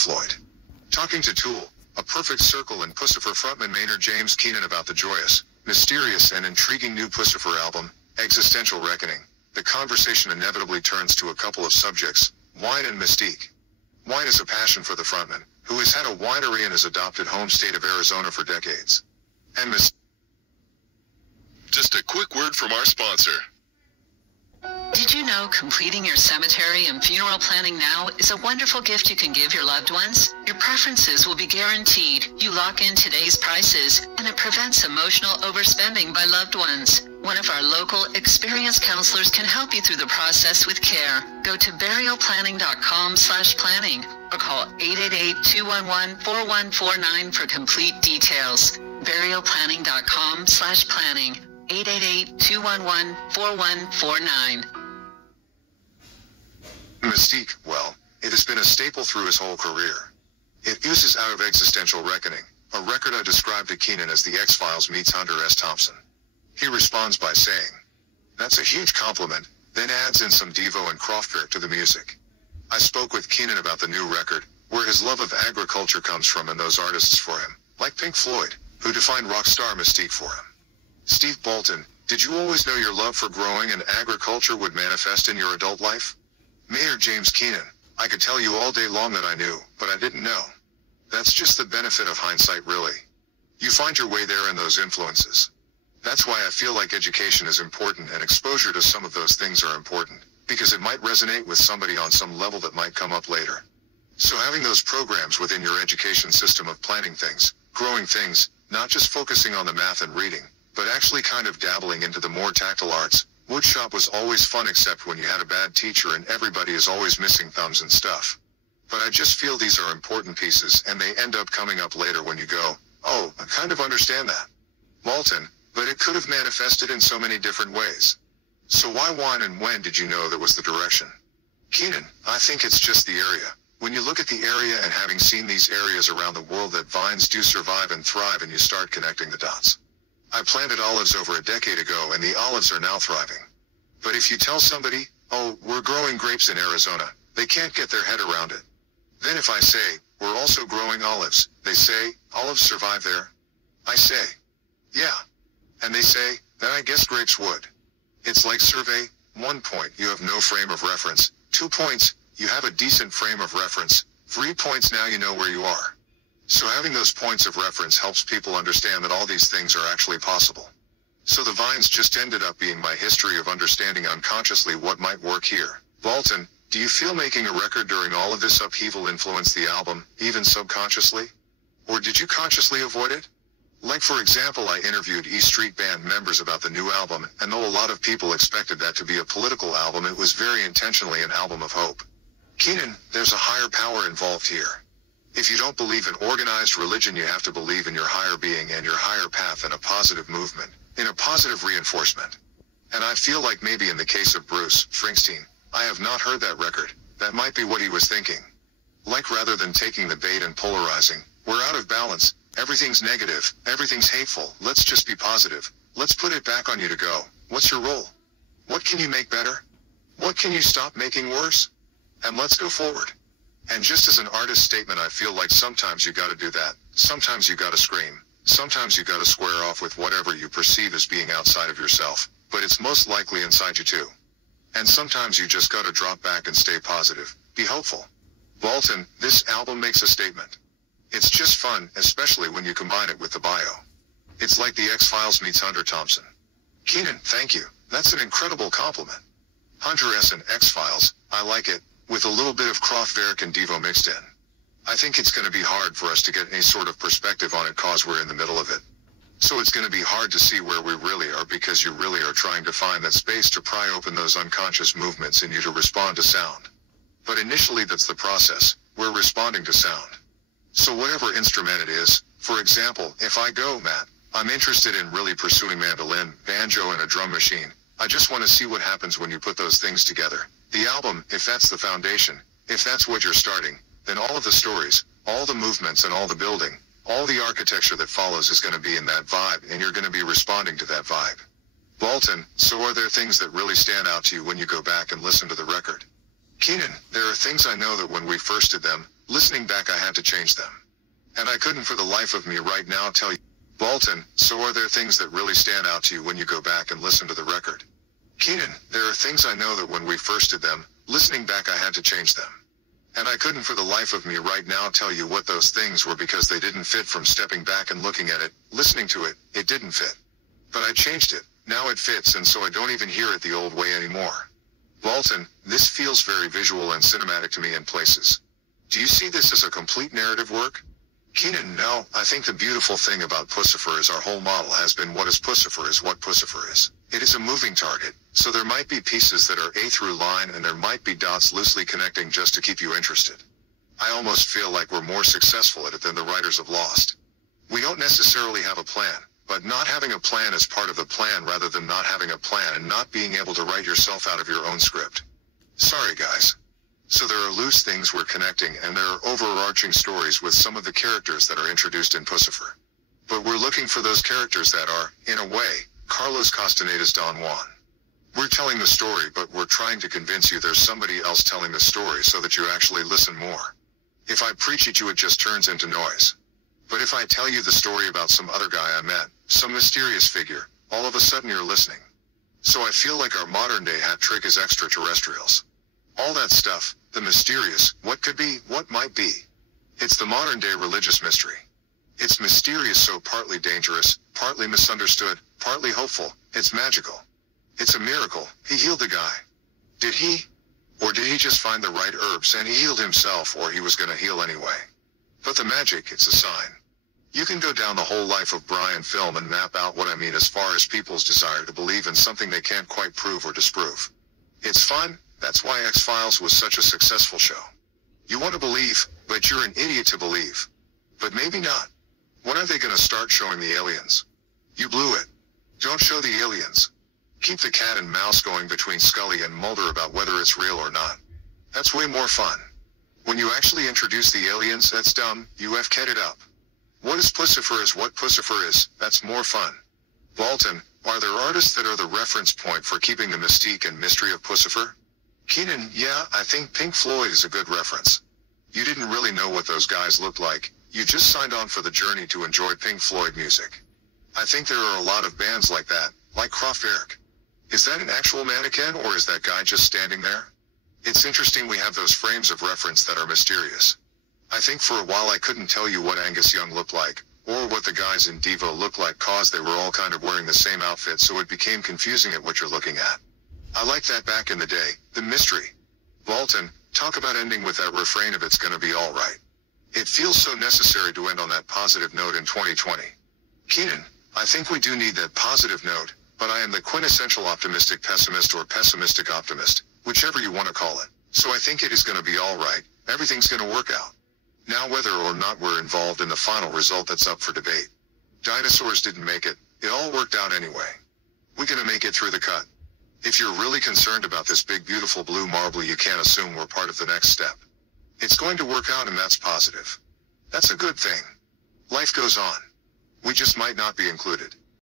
Floyd. Talking to TooL, A Perfect Circle and Pusifer frontman Maynard Keenan about the joyous, mysterious and intriguing new Pusifer album, Existential Reckoning, the conversation inevitably turns to a couple of subjects, wine and mystique. Wine is a passion for the frontman, who has had a winery in his adopted home state of Arizona for decades. And Just a quick word from our sponsor. Did you know completing your cemetery and funeral planning now is a wonderful gift you can give your loved ones? Your preferences will be guaranteed. You lock in today's prices, and it prevents emotional overspending by loved ones. One of our local, experienced counselors can help you through the process with care. Go to burialplanning.com/planning or call 888-211-4149 for complete details. burialplanning.com/planning. 888-211-4149. Mystique, well, it has been a staple through his whole career. It oozes out of Existential Reckoning, a record I described to Keenan as the X-Files meets Hunter S. Thompson. He responds by saying, "That's a huge compliment," then adds in some Devo and Kraftwerk to the music. I spoke with Keenan about the new record, where his love of agriculture comes from and those artists for him, like Pink Floyd, who defined rock star mystique for him. Steve Bolton, did you always know your love for growing and agriculture would manifest in your adult life? Maynard Keenan, I could tell you all day long that I knew, but I didn't know. That's just the benefit of hindsight, really. You find your way there in those influences. That's why I feel like education is important and exposure to some of those things are important, because it might resonate with somebody on some level that might come up later. So having those programs within your education system of planting things, growing things, not just focusing on the math and reading, but actually kind of dabbling into the more tactile arts. Woodshop was always fun except when you had a bad teacher and everybody is always missing thumbs and stuff. But I just feel these are important pieces and they end up coming up later when you go, oh, I kind of understand that. Walton, but it could have manifested in so many different ways. So why wine and when did you know that was the direction? Keenan, I think it's just the area. When you look at the area and having seen these areas around the world that vines do survive and thrive and you start connecting the dots. I planted olives over a decade ago and the olives are now thriving. But if you tell somebody, oh, we're growing grapes in Arizona, they can't get their head around it. Then if I say, we're also growing olives, they say, olives survive there? I say, yeah. And they say, then I guess grapes would. It's like survey, 1 point, you have no frame of reference, 2 points, you have a decent frame of reference, 3 points now you know where you are. So having those points of reference helps people understand that all these things are actually possible. So the vines just ended up being my history of understanding unconsciously what might work here. Bolton, do you feel making a record during all of this upheaval influenced the album, even subconsciously? Or did you consciously avoid it? Like for example, I interviewed E Street Band members about the new album, and though a lot of people expected that to be a political album, it was very intentionally an album of hope. Keenan, there's a higher power involved here. If you don't believe in organized religion, you have to believe in your higher being and your higher path and a positive movement, in a positive reinforcement. And I feel like maybe in the case of Bruce Springsteen, I have not heard that record, that might be what he was thinking. Like rather than taking the bait and polarizing, we're out of balance, everything's negative, everything's hateful, let's just be positive, let's put it back on you to go, what's your role? What can you make better? What can you stop making worse? And let's go forward. And just as an artist statement, I feel like sometimes you gotta do that, sometimes you gotta scream, sometimes you gotta square off with whatever you perceive as being outside of yourself, but it's most likely inside you too. And sometimes you just gotta drop back and stay positive, be hopeful. Bolton, this album makes a statement. It's just fun, especially when you combine it with the bio. It's like the X-Files meets Hunter Thompson. Keenan, thank you, that's an incredible compliment. Hunter S and X-Files, I like it, with a little bit of Kraftwerk and Devo mixed in. I think it's going to be hard for us to get any sort of perspective on it cause we're in the middle of it. So it's going to be hard to see where we really are because you really are trying to find that space to pry open those unconscious movements in you to respond to sound. But initially that's the process, we're responding to sound. So whatever instrument it is, for example, if I go, Matt, I'm interested in really pursuing mandolin, banjo and a drum machine, I just want to see what happens when you put those things together. The album, if that's the foundation, if that's what you're starting, then all of the stories, all the movements and all the building, all the architecture that follows is going to be in that vibe and you're going to be responding to that vibe. Bolton, so are there things that really stand out to you when you go back and listen to the record? Keenan, there are things I know that when we first did them, Listening back I had to change them. And I couldn't for the life of me right now tell you. Bolton, so are there things that really stand out to you when you go back and listen to the record? Keenan, there are things I know that when we first did them, listening back I had to change them. And I couldn't for the life of me right now tell you what those things were because they didn't fit from stepping back and looking at it, listening to it, it didn't fit. But I changed it, now it fits and so I don't even hear it the old way anymore. Bolton, this feels very visual and cinematic to me in places. Do you see this as a complete narrative work? Keenan, no, I think the beautiful thing about Pusifer is our whole model has been what is what Pusifer is. It is a moving target, so there might be pieces that are A through line and there might be dots loosely connecting just to keep you interested. I almost feel like we're more successful at it than the writers of Lost. We don't necessarily have a plan, but not having a plan is part of the plan rather than not having a plan and not being able to write yourself out of your own script. Sorry guys. So there are loose things we're connecting and there are overarching stories with some of the characters that are introduced in Pusifer. But we're looking for those characters that are, in a way, Carlos Castaneda's Don Juan. We're telling the story but we're trying to convince you there's somebody else telling the story so that you actually listen more. If I preach at you it just turns into noise. But if I tell you the story about some other guy I met, some mysterious figure, all of a sudden you're listening. So I feel like our modern day hat trick is extraterrestrials. All that stuff, the mysterious, what could be, what might be. It's the modern day religious mystery. It's mysterious so partly dangerous, partly misunderstood, partly hopeful, it's magical. It's a miracle, he healed the guy. Did he? Or did he just find the right herbs and he healed himself or he was gonna heal anyway? But the magic, it's a sign. You can go down the whole life of Brian film and map out what I mean as far as people's desire to believe in something they can't quite prove or disprove. It's fun, that's why X-Files was such a successful show. You want to believe, but you're an idiot to believe. But maybe not. When are they gonna start showing the aliens? You blew it. Don't show the aliens. Keep the cat and mouse going between Scully and Mulder about whether it's real or not. That's way more fun. When you actually introduce the aliens, that's dumb, you FK'd it up. What is Pusifer is what Pusifer is, that's more fun. Bolton, are there artists that are the reference point for keeping the mystique and mystery of Pusifer? Keenan, yeah, I think Pink Floyd is a good reference. You didn't really know what those guys looked like, you just signed on for the journey to enjoy Pink Floyd music. I think there are a lot of bands like that, like Kraftwerk. Is that an actual mannequin or is that guy just standing there? It's interesting we have those frames of reference that are mysterious. I think for a while I couldn't tell you what Angus Young looked like, or what the guys in Devo looked like cause they were all kind of wearing the same outfit so it became confusing at what you're looking at. I liked that back in the day, the mystery. Bolton, talk about ending with that refrain of it's gonna be alright. It feels so necessary to end on that positive note in 2020. Keenan, I think we do need that positive note, but I am the quintessential optimistic pessimist or pessimistic optimist, whichever you want to call it. So I think it is gonna be alright, everything's gonna work out. Now whether or not we're involved in the final result that's up for debate. Dinosaurs didn't make it, it all worked out anyway. We're gonna make it through the cut. If you're really concerned about this big beautiful blue marble you can't assume we're part of the next step. It's going to work out and that's positive. That's a good thing. Life goes on. We just might not be included.